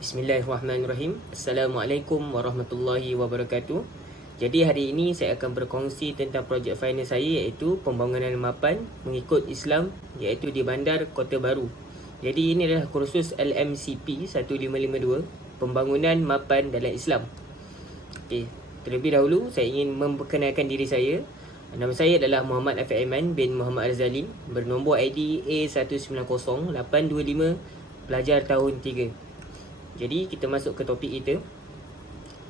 Bismillahirrahmanirrahim. Assalamualaikum warahmatullahi wabarakatuh. Jadi hari ini saya akan berkongsi tentang projek finance saya, iaitu pembangunan mapan mengikut Islam, iaitu di Bandar Kota Baru. Jadi ini adalah kursus LMCP 1552, pembangunan mapan dalam Islam. Okey, terlebih dahulu saya ingin memperkenalkan diri saya. Nama saya adalah Muhammad Afiq Aiman bin Muhammad Arzali, bernombor ID A190825, pelajar tahun 3. Jadi kita masuk ke topik kita.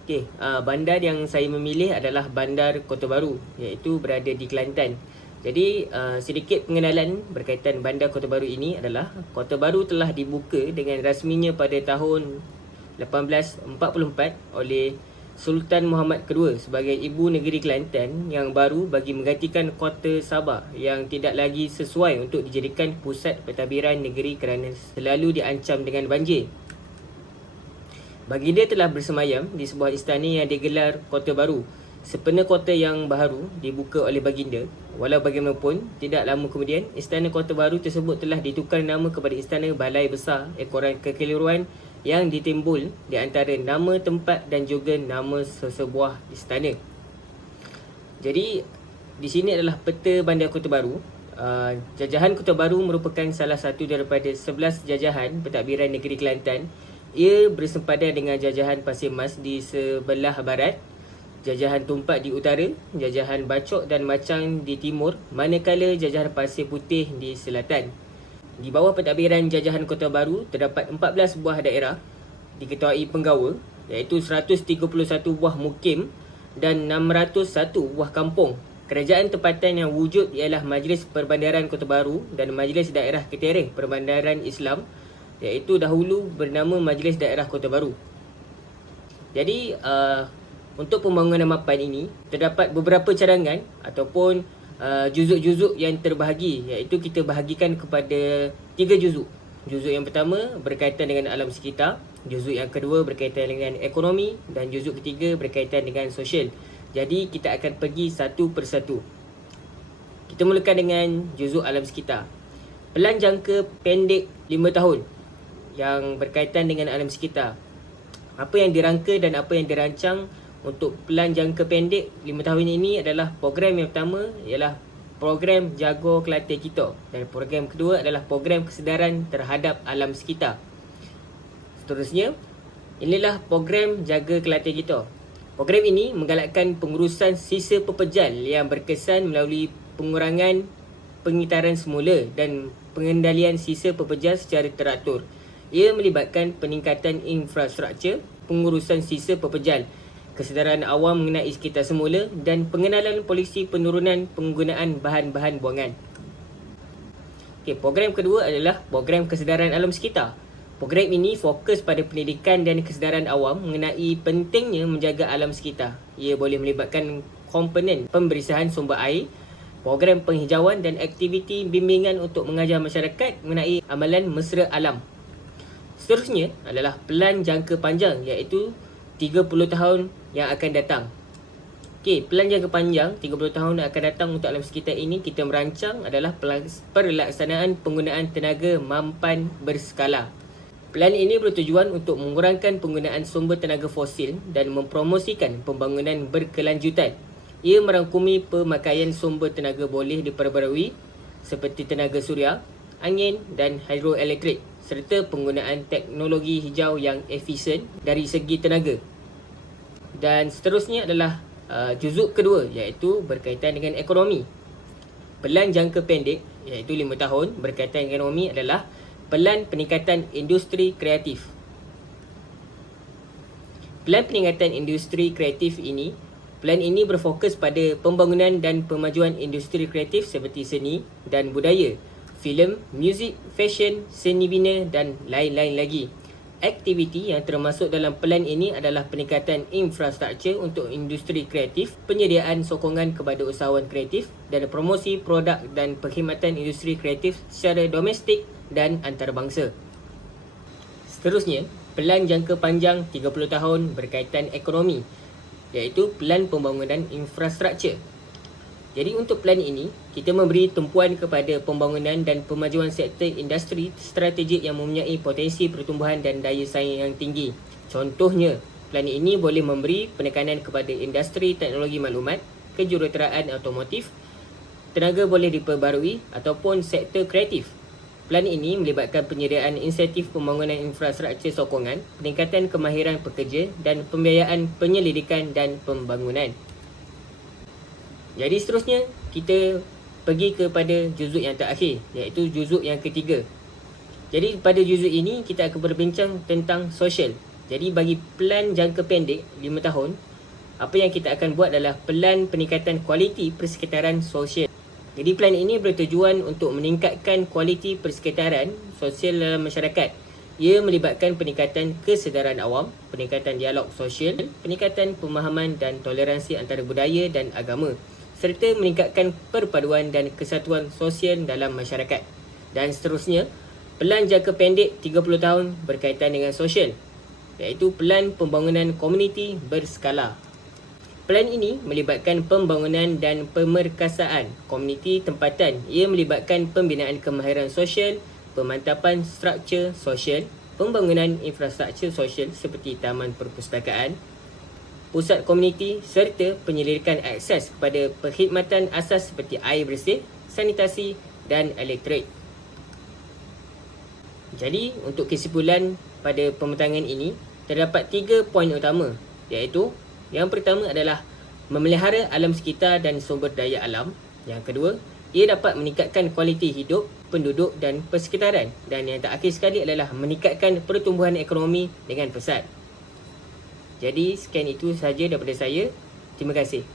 Okey, bandar yang saya memilih adalah Bandar Kota Baru, iaitu berada di Kelantan. Jadi sedikit pengenalan berkaitan Bandar Kota Baru ini adalah Kota Baru telah dibuka dengan rasminya pada tahun 1844 oleh Sultan Muhammad II sebagai ibu negeri Kelantan yang baru bagi menggantikan Kota Sabah yang tidak lagi sesuai untuk dijadikan pusat pentadbiran negeri kerana selalu diancam dengan banjir. Baginda telah bersemayam di sebuah istana yang digelar Kota Baru. Sepena kota yang baru dibuka oleh baginda. Walau bagaimanapun, tidak lama kemudian, istana Kota Baru tersebut telah ditukar nama kepada Istana Balai Besar Ekoran Kekeliruan yang ditimbul di antara nama tempat dan juga nama sesebuah istana. Jadi, di sini adalah peta Bandar Kota Baru. Jajahan Kota Baru merupakan salah satu daripada 11 jajahan pentadbiran negeri Kelantan. Ia bersempadan dengan jajahan Pasir Mas di sebelah barat, jajahan Tumpat di utara, jajahan Bacok dan Macang di timur, manakala jajahan Pasir Putih di selatan. Di bawah pentadbiran jajahan Kota Baru terdapat 14 buah daerah diketuai penggawa, iaitu 131 buah mukim dan 601 buah kampung. Kerajaan tempatan yang wujud ialah Majlis Perbandaran Kota Baru dan Majlis Daerah Ketereh Perbandaran Islam, iaitu dahulu bernama Majlis Daerah Kota Baru. Jadi untuk pembangunan mapan ini terdapat beberapa cadangan ataupun juzuk-juzuk yang terbahagi, iaitu kita bahagikan kepada 3 juzuk. Juzuk yang pertama berkaitan dengan alam sekitar, juzuk yang kedua berkaitan dengan ekonomi dan juzuk ketiga berkaitan dengan sosial. Jadi kita akan pergi satu persatu. Kita mulakan dengan juzuk alam sekitar. Pelan jangka pendek 5 tahun yang berkaitan dengan alam sekitar. Apa yang dirangka dan apa yang dirancang untuk pelan jangka pendek 5 tahun ini adalah program yang pertama ialah program Jaga Kelantan Kita, dan program kedua adalah program kesedaran terhadap alam sekitar. Seterusnya, inilah program Jaga Kelantan Kita. Program ini menggalakkan pengurusan sisa pepejal yang berkesan melalui pengurangan pengitaran semula dan pengendalian sisa pepejal secara teratur. Ia melibatkan peningkatan infrastruktur, pengurusan sisa pepejal, kesedaran awam mengenai sekitar semula dan pengenalan polisi penurunan penggunaan bahan-bahan buangan. Okey, program kedua adalah program kesedaran alam sekitar. Program ini fokus pada pendidikan dan kesedaran awam mengenai pentingnya menjaga alam sekitar. Ia boleh melibatkan komponen pembersihan sumber air, program penghijauan dan aktiviti bimbingan untuk mengajar masyarakat mengenai amalan mesra alam. Seterusnya adalah pelan jangka panjang, iaitu 30 tahun yang akan datang. Okey, pelan jangka panjang 30 tahun yang akan datang untuk alam sekitar ini kita merancang adalah pelaksanaan penggunaan tenaga mampan berskala. Pelan ini bertujuan untuk mengurangkan penggunaan sumber tenaga fosil dan mempromosikan pembangunan berkelanjutan. Ia merangkumi pemakaian sumber tenaga boleh diperbarui seperti tenaga suria, angin dan hidroelektrik, serta penggunaan teknologi hijau yang efisien dari segi tenaga. Dan seterusnya adalah juzuk kedua, iaitu berkaitan dengan ekonomi. Pelan jangka pendek, iaitu 5 tahun, berkaitan dengan ekonomi adalah pelan peningkatan industri kreatif. Pelan peningkatan industri kreatif ini, pelan ini berfokus pada pembangunan dan pemajuan industri kreatif seperti seni dan budaya, filem, muzik, fashion, seni bina dan lain-lain lagi. Aktiviti yang termasuk dalam pelan ini adalah peningkatan infrastruktur untuk industri kreatif, penyediaan sokongan kepada usahawan kreatif dan promosi produk dan perkhidmatan industri kreatif secara domestik dan antarabangsa. Seterusnya, pelan jangka panjang 30 tahun berkaitan ekonomi, iaitu pelan pembangunan infrastruktur. Jadi untuk plan ini, kita memberi tumpuan kepada pembangunan dan pemajuan sektor industri strategik yang mempunyai potensi pertumbuhan dan daya saing yang tinggi. Contohnya, plan ini boleh memberi penekanan kepada industri teknologi maklumat, kejuruteraan otomotif, tenaga boleh diperbarui ataupun sektor kreatif. Plan ini melibatkan penyediaan insentif pembangunan infrastruktur sokongan, peningkatan kemahiran pekerja dan pembiayaan penyelidikan dan pembangunan. Jadi seterusnya, kita pergi kepada juzuk yang terakhir, iaitu juzuk yang ketiga. Jadi pada juzuk ini, kita akan berbincang tentang sosial. Jadi bagi plan jangka pendek 5 tahun, apa yang kita akan buat adalah plan peningkatan kualiti persekitaran sosial. Jadi plan ini bertujuan untuk meningkatkan kualiti persekitaran sosial dalam masyarakat. Ia melibatkan peningkatan kesedaran awam, peningkatan dialog sosial, peningkatan pemahaman dan toleransi antara budaya dan agama, serta meningkatkan perpaduan dan kesatuan sosial dalam masyarakat. Dan seterusnya, plan jangka pendek 30 tahun berkaitan dengan sosial, iaitu plan pembangunan komuniti berskala. Plan ini melibatkan pembangunan dan pemerkasaan komuniti tempatan. Ia melibatkan pembinaan kemahiran sosial, pemantapan struktur sosial, pembangunan infrastruktur sosial seperti taman perpustakaan, pusat komuniti serta penyelidikan akses kepada perkhidmatan asas seperti air bersih, sanitasi dan elektrik. Jadi, untuk kesimpulan pada pembentangan ini, terdapat 3 poin utama, iaitu yang pertama adalah memelihara alam sekitar dan sumber daya alam. Yang kedua, ia dapat meningkatkan kualiti hidup penduduk dan persekitaran. Dan yang terakhir sekali adalah meningkatkan pertumbuhan ekonomi dengan pesat. Jadi sekian itu sahaja daripada saya. Terima kasih.